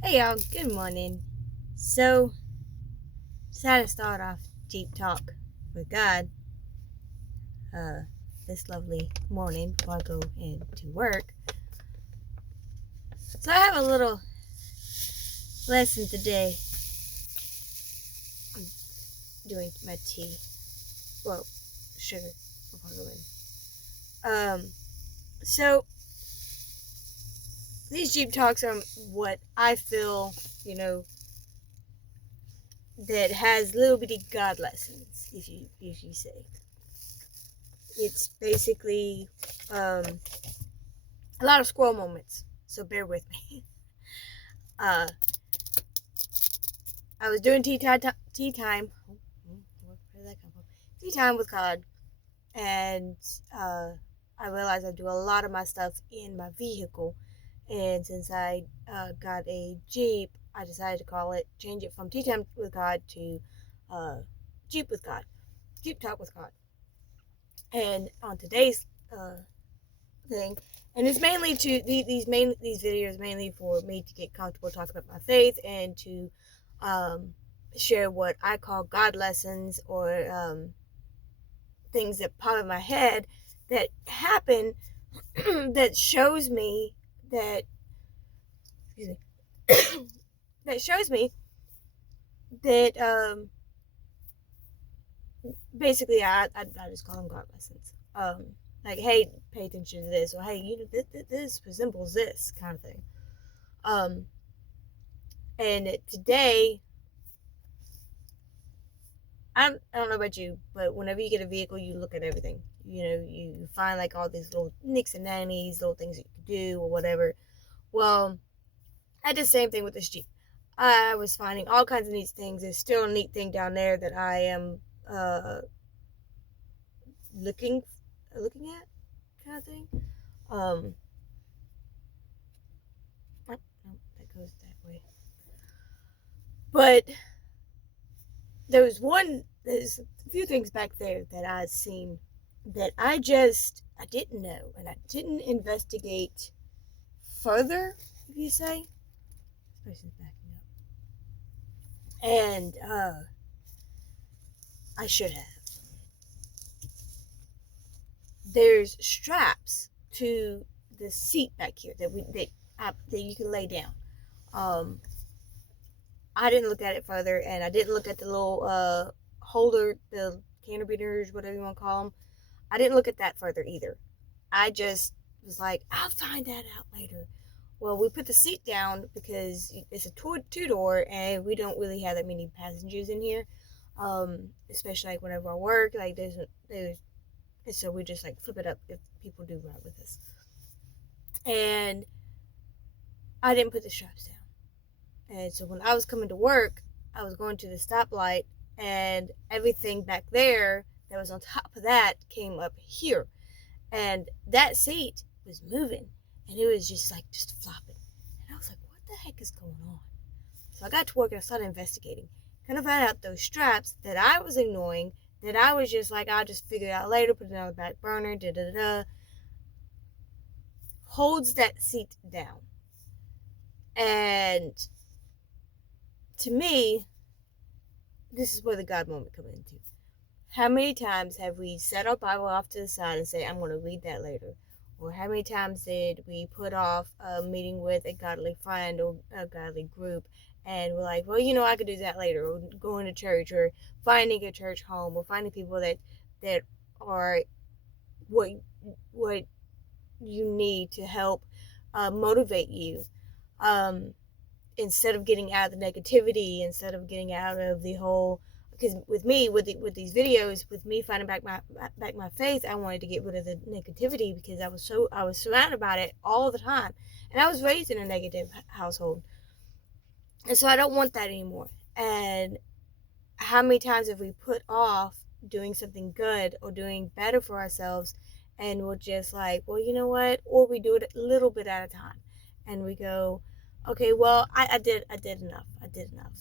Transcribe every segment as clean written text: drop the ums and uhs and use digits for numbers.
Hey y'all, good morning. So, decided to start off Deep Talk with God uh, this lovely morning before I go into work. So, I have a little lesson today. I'm doing my tea. Well, sugar before I go in. So, these Deep Talks are what I feel, that has little bitty God lessons, if you say. It's basically a lot of squirrel moments, so bear with me. uh, I was doing tea time. Where did that come from? Tea time with God, and uh, I realized I do a lot of my stuff in my vehicle. And since I got a Jeep, I decided to change it from Tea Time with God to uh, Jeep with God, Jeep Talk with God. And on today's thing, and it's mainly to these videos mainly for me to get comfortable talking about my faith and to um, share what I call God lessons or things that pop in my head that happen that shows me that excuse me that shows me that basically I just call them God lessons. Like, hey, pay attention to this, or hey, this resembles this kind of thing. Um, and today, I don't know about you, but whenever you get a vehicle, you look at everything. You find like all these little nicks and nannies, little things that you can do or whatever. Well, I did the same thing with this Jeep. I was finding all kinds of neat things. There's still a neat thing down there that I am looking at, kind of thing. Um, no, that goes that way. But there's a few things back there that I've seen that I didn't know, and I didn't investigate further, if you say. This person's backing up. And I should have. There's straps to the seat back here that you can lay down. Um, I didn't look at it further, and I didn't look at the little holder, the carabiners, whatever you want to call them. I didn't look at that further either. I just was like, I'll find that out later. Well, we put the seat down because it's a two-door, and we don't really have that many passengers in here. Especially like whenever I work, like there's so we just like flip it up if people do ride with us. And I didn't put the straps down. And so when I was coming to work, I was going to the stoplight, and everything back there that was on top of that came up here. And that seat was moving, and it was just flopping. And I was like, what the heck is going on? So I got to work and I started investigating. Kind of found out those straps that I was ignoring, that I was just like, I'll just figure it out later, put it on the back burner, holds that seat down. And to me, this is where the God moment comes into. How many times have we set our Bible off to the side and say, I'm going to read that later? Or how many times did we put off a meeting with a godly friend or a godly group, and we're like, well, I could do that later, or going to church, or finding a church home, or finding people that are what you need to help motivate you, instead of getting out of the negativity, instead of getting out of the whole. Because with me, with these videos, with me finding back my faith, I wanted to get rid of the negativity because I was surrounded by it all the time, and I was raised in a negative household, and so I don't want that anymore. And how many times have we put off doing something good or doing better for ourselves, and we're just like, well, you know what? Or we do it a little bit at a time, and we go, okay, well, I did enough. I did enough.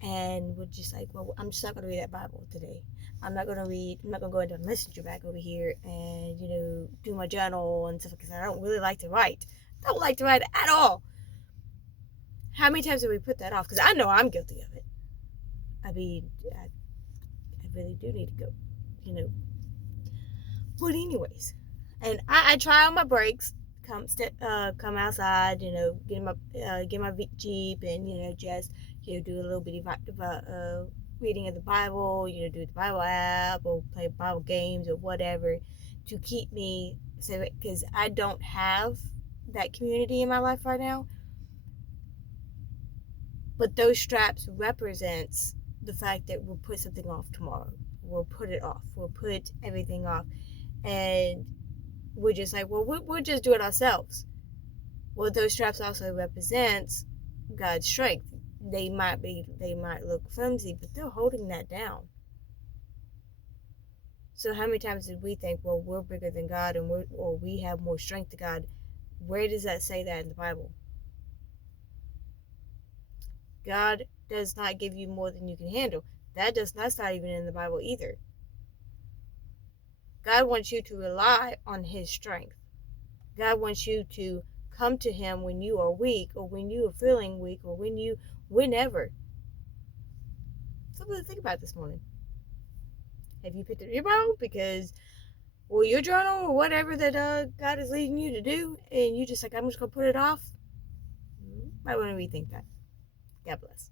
And we're just like, well, I'm just not going to read that Bible today. I'm not going to go into a messenger back over here and, do my journal and stuff, because I don't really like to write. I don't like to write at all. How many times have we put that off? Because I know I'm guilty of it. I mean, I really do need to go, you know. But anyways, and I try on my brakes, come outside, you know, get my Jeep, and you know, just do a little bit of reading of the Bible, do the Bible app or play Bible games or whatever to keep me safe, because I don't have that community in my life right now. But those straps represents the fact that we'll put something off tomorrow. We'll put it off. We'll put everything off. And we're just like, well, we'll just do it ourselves. Well, those straps also represents God's strength. They might look flimsy, but they're holding that down. So how many times did we think, well, we're bigger than God, and we have more strength than God? Where does that say that in the Bible? God does not give you more than you can handle. That's not even in the Bible either. God wants you to rely on His strength. God wants you to come to Him when you are weak, or when you are feeling weak, or whenever. Something to think about this morning. Have you picked up your Bible or your journal, or whatever that God is leading you to do, and you just like, I'm just going to put it off? You might want to rethink that. God bless.